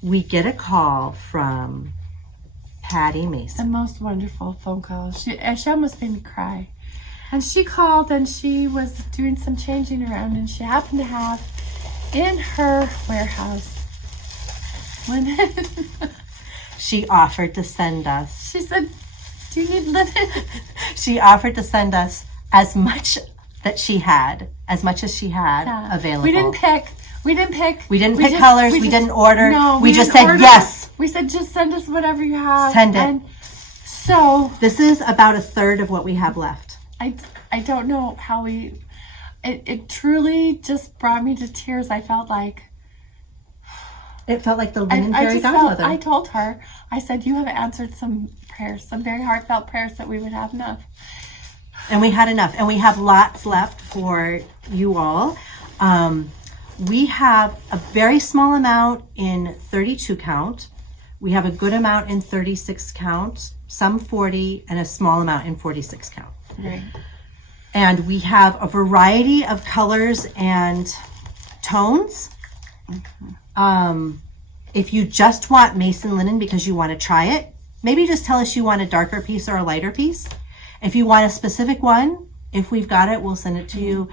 we get a call from Patty Mason. The most wonderful phone call. She almost made me cry. And she called, and she was doing some changing around, and she happened to have in her warehouse linen. She offered to send us. She said, "Do you need linen?" She offered to send us as much as she had available. We didn't pick. We didn't pick colors. We didn't order. No, we just said yes. We said, just send us whatever you have. Send it. And so this is about a third of what we have left. I don't know how it truly just brought me to tears. I felt like it felt like the linen fairy godmother. I told her, I said, you have answered some prayers, some very heartfelt prayers, that we would have enough. And we had enough. And we have lots left for you all. We have a very small amount in 32 count. We have a good amount in 36 count, some 40, and a small amount in 46 count. Right. And we have a variety of colors and tones. If you just want mason linen because you want to try it, maybe just tell us you want a darker piece or a lighter piece. If you want a specific one, if we've got it, we'll send it to you.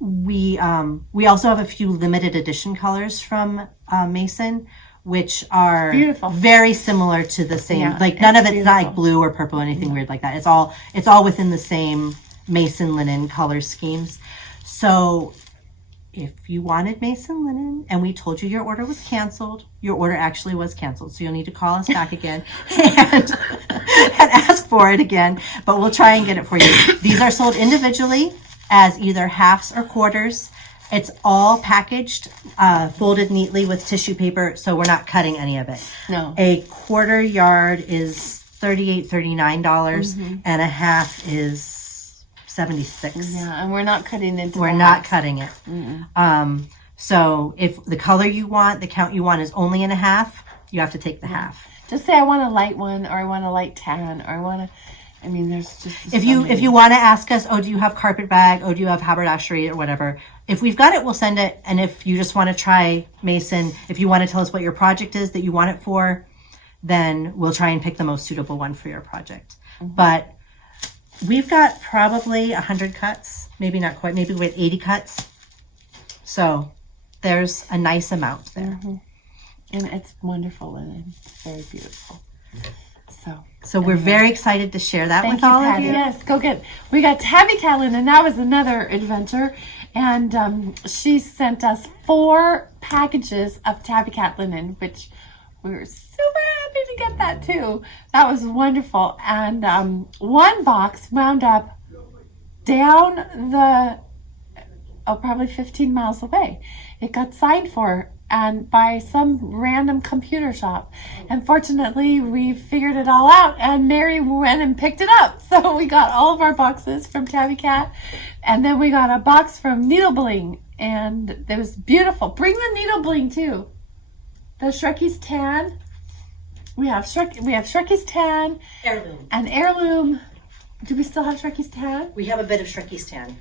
We also have a few limited edition colors from Mason, which are beautiful, very similar to the same. Yeah, like none of it's beautiful. not like blue or purple or anything weird like that. It's all within the same Mason linen color schemes. So if you wanted Mason linen and we told you your order was canceled, your order actually was canceled. So you'll need to call us back again and ask for it again. But we'll try and get it for you. These are sold individually as either halves or quarters. It's all packaged, folded neatly with tissue paper, so we're not cutting any of it. No. A quarter yard is $39, and a half is $76. Yeah, and we're not cutting into We're not cutting it. So if the color you want, the count you want is only in a half, you have to take the half. Just say I want a light one, or I want a light tan, or I want to. I mean, there's just if you want to ask us, oh, do you have carpet bag? Oh, do you have haberdashery or whatever? If we've got it, we'll send it. And if you just want to try Mason, if you want to tell us what your project is that you want it for, then we'll try and pick the most suitable one for your project. But we've got probably 100 cuts, maybe not quite, maybe with 80 cuts So there's a nice amount there. And it's wonderful and it's very beautiful. So we're very excited to share that with all of you. Yes, we got Tabby Catlin, and that was another adventure. And she sent us 4 packages of Tabby Cat linen, which we were super happy to get that too. That was wonderful. And one box wound up down probably 15 miles away. It got signed for and by some random computer shop. And fortunately, we figured it all out, and Mary went and picked it up. So we got all of our boxes from Tabby Cat, and then we got a box from Needle Bling, and it was beautiful. Bring the Needle Bling too. The Shrekie's Tan. We have Shrekie's Tan. Heirloom. And Heirloom. Do we still have Shrekie's Tan? We have a bit of Shrekie's Tan.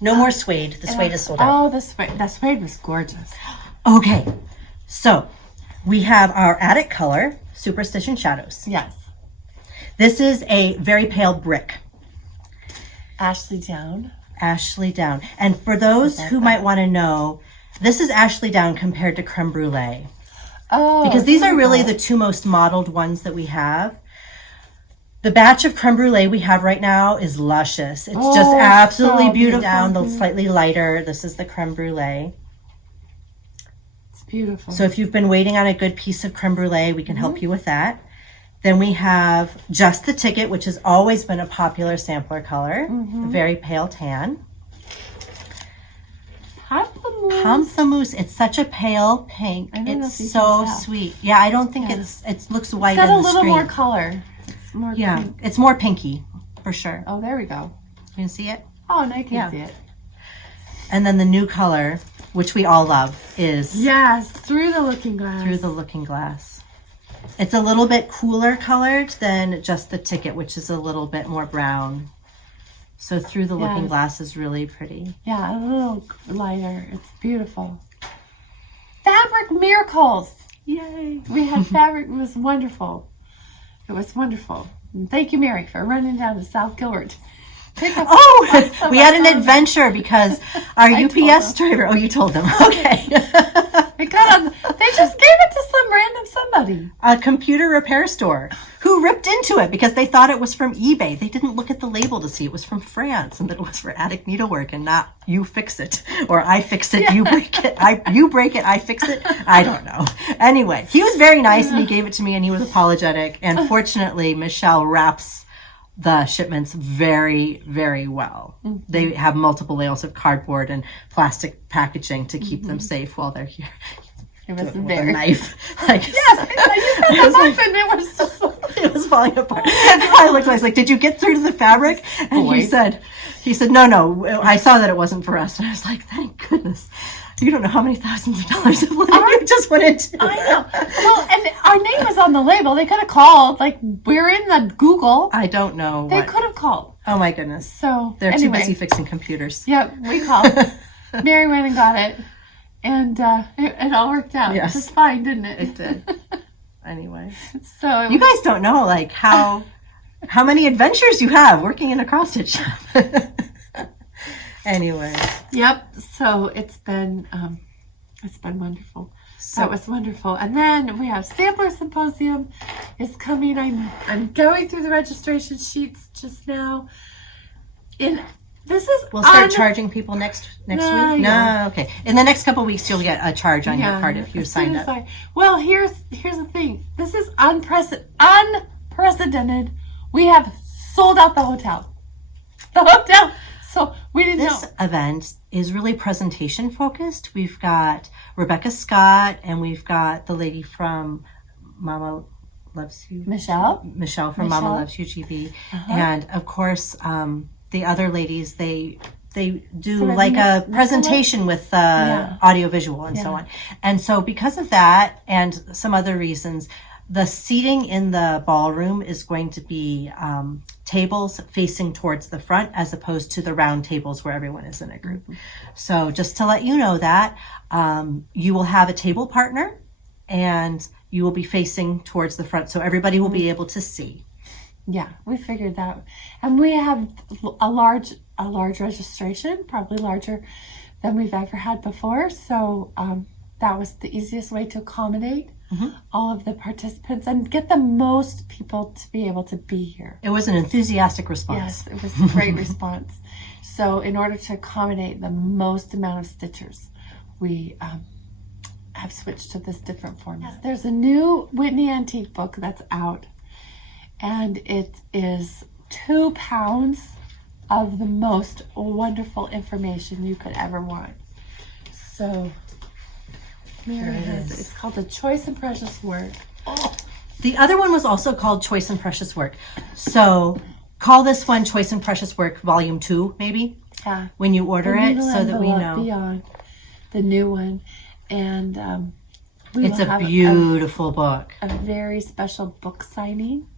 No more suede. The suede is sold out. Oh, the suede was gorgeous. Okay, so we have our attic color, Superstition Shadows. Yes. This is a very pale brick. Ashley Down. Ashley Down. And for those who might want to know, this is Ashley Down compared to Creme Brulee. Oh. Because these are really the 2 most modeled ones that we have. The batch of Creme Brulee we have right now is luscious. It's just absolutely so beautiful. Down, the slightly lighter. This is the Creme Brulee. Beautiful. So if you've been waiting on a good piece of creme brulee, we can help you with that. Then we have Just the Ticket, which has always been a popular sampler color. A very pale tan. Pamplemousse. It's such a pale pink. It's so sweet. Yeah, I don't think it looks white. It's got in a the little screen. more color. It's more pink. It's more pinky for sure. Oh, there we go. You can see it? Oh, and I can see it. And then the new color, which we all love, is Through the Looking Glass. Through the Looking Glass. It's a little bit cooler colored than Just the Ticket, which is a little bit more brown. So Through the Looking Glass is really pretty. Yeah, a little lighter. It's beautiful. Fabric Miracles. Yay. We had fabric. It was wonderful. It was wonderful. And thank you, Mary, for running down to South Gilbert. We had an adventure because our UPS driver. Oh, you told them. Okay. They just gave it to some random somebody. A computer repair store who ripped into it because they thought it was from eBay. They didn't look at the label to see it was from France and that it was for attic needlework and not you fix it or I fix it, you break it. You break it, I fix it. I don't know. Anyway, he was very nice and he gave it to me and he was apologetic. And fortunately, Michelle wraps the shipments very, very well. They have multiple layers of cardboard and plastic packaging to keep them safe while they're here. It was With a very knife. It was falling apart. I looked, I was like, did you get through to the fabric? And he said, no, I saw that it wasn't for us. And I was like, thank goodness. You don't know how many thousands of dollars of linen you just went into. I know. Well, and our name was on the label. They could have called. Like, we're in the Google. I don't know. They could have called. Oh, my goodness. So, they're too busy fixing computers. Yep, we called. Mary went and got it. And it all worked out. Yes. Just fine, didn't it? It did. Anyway. So you guys don't know, like, how many adventures you have working in a cross stitch shop. Anyway. Yep. So it's been wonderful. So it was wonderful. And then we have Sampler Symposium is coming. I'm going through the registration sheets just now. We'll start charging people next week? No, okay. In the next couple of weeks, you'll get a charge on your card if you signed up. Well, here's the thing. This is unprecedented. We have sold out the hotel. So we didn't know. This event is really presentation focused. We've got Rebecca Scott and we've got the lady from Mama Loves You. Michelle from Mama Loves You GB. And of course, the other ladies, they do like a presentation with audio visual and so on. And so because of that and some other reasons, the seating in the ballroom is going to be tables facing towards the front as opposed to the round tables where everyone is in a group. So just to let you know that you will have a table partner and you will be facing towards the front so everybody will be able to see. Yeah, we figured that. And we have a large registration, probably larger than we've ever had before. So that was the easiest way to accommodate all of the participants and get the most people to be able to be here. It was an enthusiastic response. Yes, it was a great response. So in order to accommodate the most amount of stitchers, we have switched to this different format. There's a new Whitney Antique book that's out, and it is 2 pounds of the most wonderful information you could ever want. So Mary has it. It's called The Choice and Precious Work. Oh, the other one was also called Choice and Precious Work. So call this one Choice and Precious Work Volume 2, maybe? Yeah. When you order it, so that we know. Beyond, the new one. And it's a beautiful book. A very special book signing.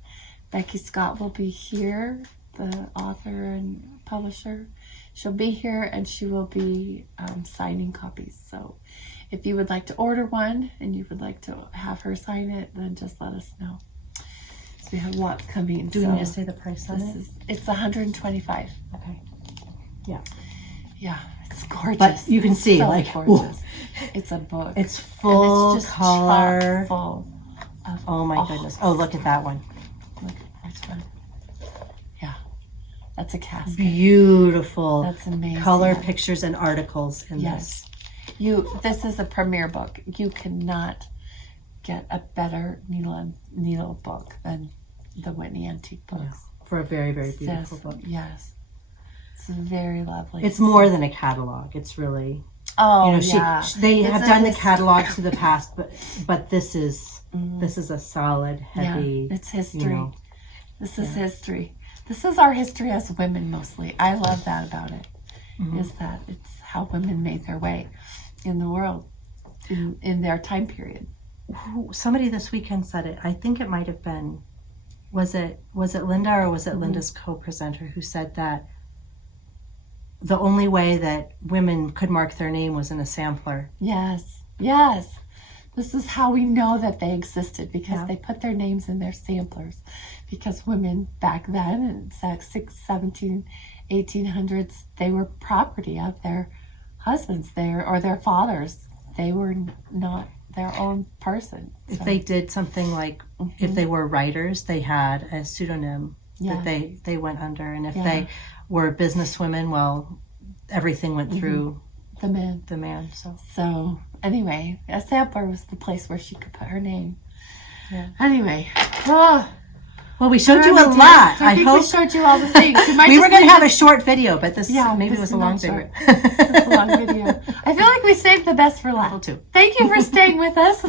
Becky Scott will be here, the author and publisher. She'll be here and she will be signing copies. So if you would like to order one and you would like to have her sign it, then just let us know. So we have lots coming. Do we need to say the price on it? It's $125. Okay. Yeah. Yeah, it's gorgeous. But you can see, so like, gorgeous. It's a book. It's full it's just color. chock full of, oh my goodness. Oh, look at that one. Look at which one. Yeah, that's a casket. Beautiful. That's amazing. Color pictures and articles in this. This is a premier book. You cannot get a better needle book than the Whitney Antique books. Yeah. For a very, very beautiful book. Yes. It's very lovely. It's more than a catalog. It's really... Oh, they have done the catalog to the past, but this is a solid, heavy. Yeah, it's history. This is history. This is our history as women mostly. I love that about it. Is that it's how women made their way in the world in their time period. Somebody this weekend said it. I think it might have been. Was it Linda or was it Linda's co-presenter who said that the only way that women could mark their name was in a sampler? Yes, yes. This is how we know that they existed, because they put their names in their samplers. Because women back then, in 1800s, they were property of their husbands or their fathers. They were not their own person. If they did something like, if they were writers, they had a pseudonym that they went under. And if they were businesswomen, well, everything went through the man. So anyway, a sampler was the place where she could put her name. Yeah. Anyway. Well, we showed you a lot. I hope we showed you all the things. We were going to have a short video, but this maybe was a long video. This is a long video. I feel like we saved the best for last. Too. Thank you for staying with us.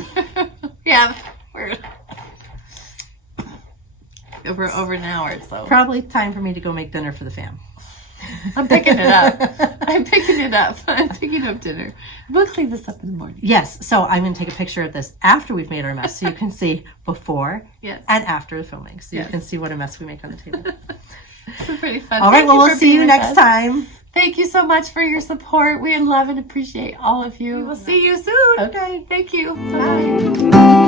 We're over an hour, so probably time for me to go make dinner for the fam. I'm picking it up. I'm picking up dinner. We'll clean this up in the morning. Yes. So I'm going to take a picture of this after we've made our mess, so you can see before and after the filming, so you can see what a mess we make on the table. It's pretty fun. All right. Well, we'll see you next time. Thank you so much for your support. We love and appreciate all of you. We'll see you soon. Okay. Thank you. Bye.